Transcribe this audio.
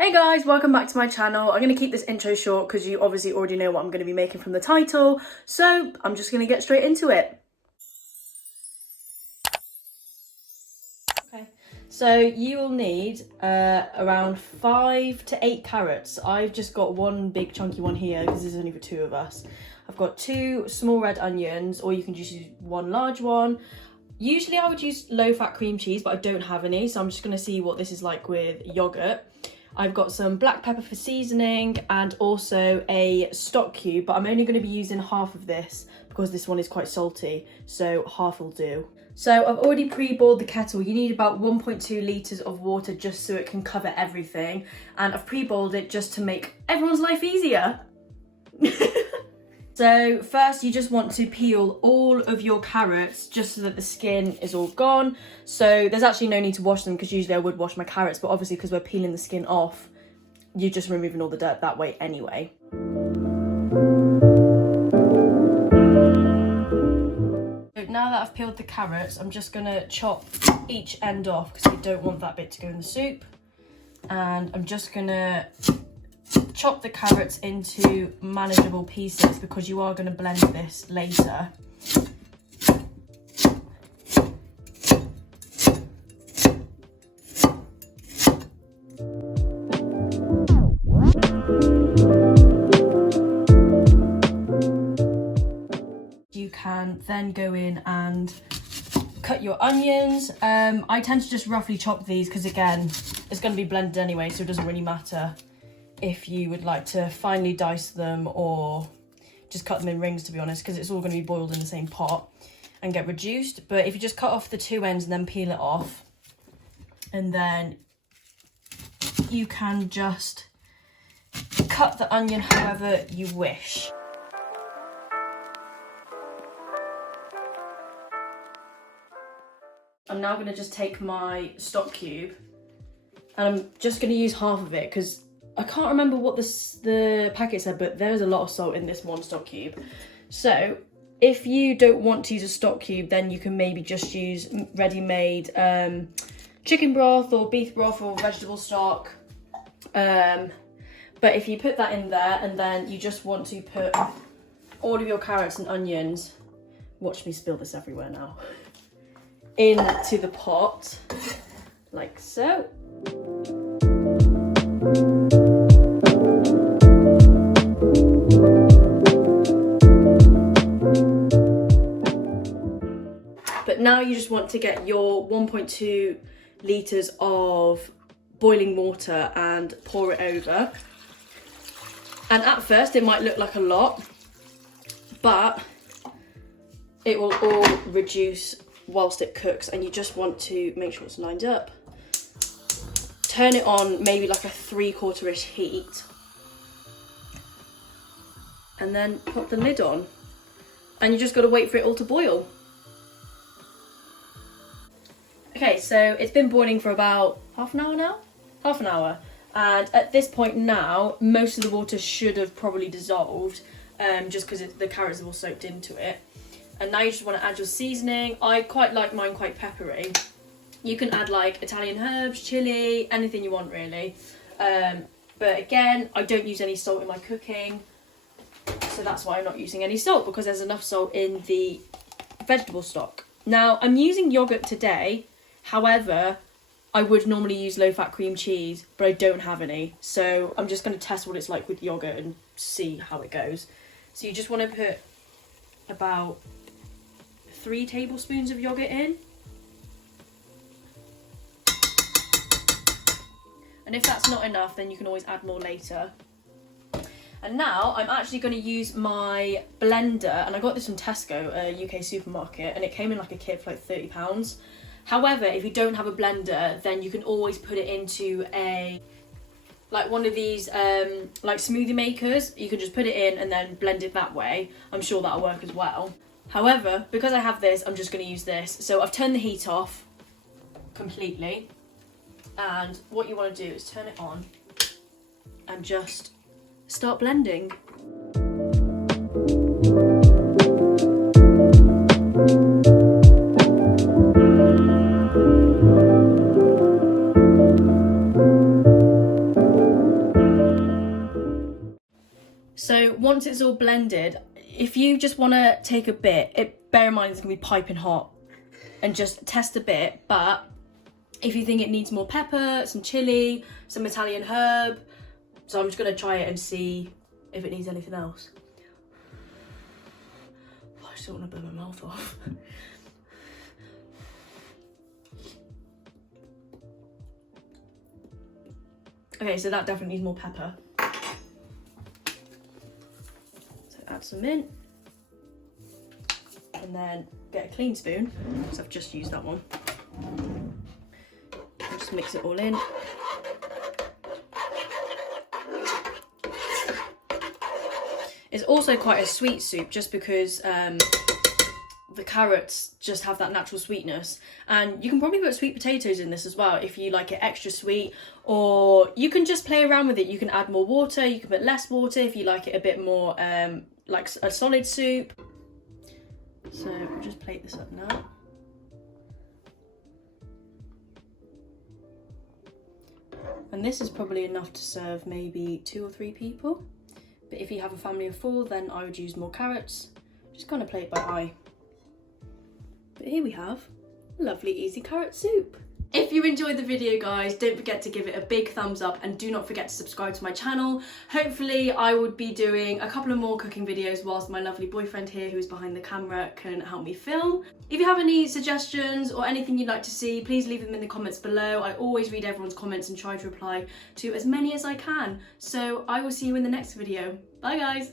Hey guys, welcome back to my channel. I'm going to keep this intro short because you obviously already know what I'm going to be making from the title, so I'm just going to get straight into it. Okay, so you will need around 5 to 8 carrots. I've just got one big chunky one here because this is only for 2 of us. I've got 2 small red onions, or you can just use one large one. Usually I would use low-fat cream cheese, but I don't have any, so I'm just going to see what this is like with yogurt. I've got some black pepper for seasoning and also a stock cube, but I'm only going to be using half of this because this one is quite salty, so half will do. So I've already pre-boiled the kettle. You need about 1.2 litres of water just so it can cover everything, and I've pre-boiled it just to make everyone's life easier. So first you just want to peel all of your carrots just so that the skin is all gone. So there's actually no need to wash them because usually I would wash my carrots, but obviously because we're peeling the skin off, you're just removing all the dirt that way anyway. So now that I've peeled the carrots, I'm just gonna chop each end off because we don't want that bit to go in the soup. And I'm just gonna chop the carrots into manageable pieces because you are going to blend this later. You can then go in and cut your onions. I tend to just roughly chop these because again, it's going to be blended anyway, so it doesn't really matter if you would like to finely dice them or just cut them in rings, to be honest, because it's all going to be boiled in the same pot and get reduced. But if you just cut off the 2 ends and then peel it off, and then you can just cut the onion however you wish. I'm now going to just take my stock cube and I'm just going to use half of it because I can't remember what the packet said, but there's a lot of salt in this one stock cube. So if you don't want to use a stock cube, then you can maybe just use ready-made chicken broth or beef broth or vegetable stock. But if you put that in there and then you just want to put all of your carrots and onions, watch me spill this everywhere now, into the pot, like so. But now you just want to get your 1.2 litres of boiling water and pour it over. And at first it might look like a lot, but it will all reduce whilst it cooks, and you just want to make sure it's lined up. Turn it on maybe like a 3/4-ish heat, and then put the lid on, and you just got to wait for it all to boil. Okay, so it's been boiling for about half an hour now? Half an hour. And at this point now, most of the water should have probably dissolved, just because the carrots have all soaked into it. And now you just want to add your seasoning. I quite like mine quite peppery. You can add like Italian herbs, chili, anything you want really. But again, I don't use any salt in my cooking. So that's why I'm not using any salt, because there's enough salt in the vegetable stock. Now, I'm using yogurt today. However, I would normally use low-fat cream cheese, but I don't have any. So I'm just going to test what it's like with yogurt and see how it goes. So you just want to put about 3 tablespoons of yogurt in. And if that's not enough, then you can always add more later. And now I'm actually going to use my blender, and I got this from Tesco, a UK supermarket, and it came in like a kit for like £30. However, if you don't have a blender, then you can always put it into like one of these like smoothie makers. You can just put it in and then blend it that way. I'm sure that'll work as well. However, because I have this, I'm just going to use this. So I've turned the heat off completely. And what you want to do is turn it on and just start blending. once it's all blended, if you just want to take a bit, bear in mind it's going to be piping hot, and just test a bit. But if you think it needs more pepper, some chili, some Italian herb, so I'm just going to try it and see if it needs anything else. I just don't want to burn my mouth off. Okay, so that definitely needs more pepper. So add some in. And then get a clean spoon, because I've just used that one. And just mix it all in. It's also quite a sweet soup, just because the carrots just have that natural sweetness. And you can probably put sweet potatoes in this as well if you like it extra sweet, or you can just play around with it. You can add more water, you can put less water if you like it a bit more like a solid soup. So we'll just plate this up now. And this is probably enough to serve maybe 2 or 3 people. But if you have a family of 4, then I would use more carrots. Just kind of play it by eye. But here we have lovely easy carrot soup. If you enjoyed the video, guys, don't forget to give it a big thumbs up, and do not forget to subscribe to my channel. Hopefully I would be doing a couple of more cooking videos whilst my lovely boyfriend here, who's behind the camera, can help me film. If you have any suggestions or anything you'd like to see, please leave them in the comments below. I always read everyone's comments and try to reply to as many as I can. So I will see you in the next video. Bye guys.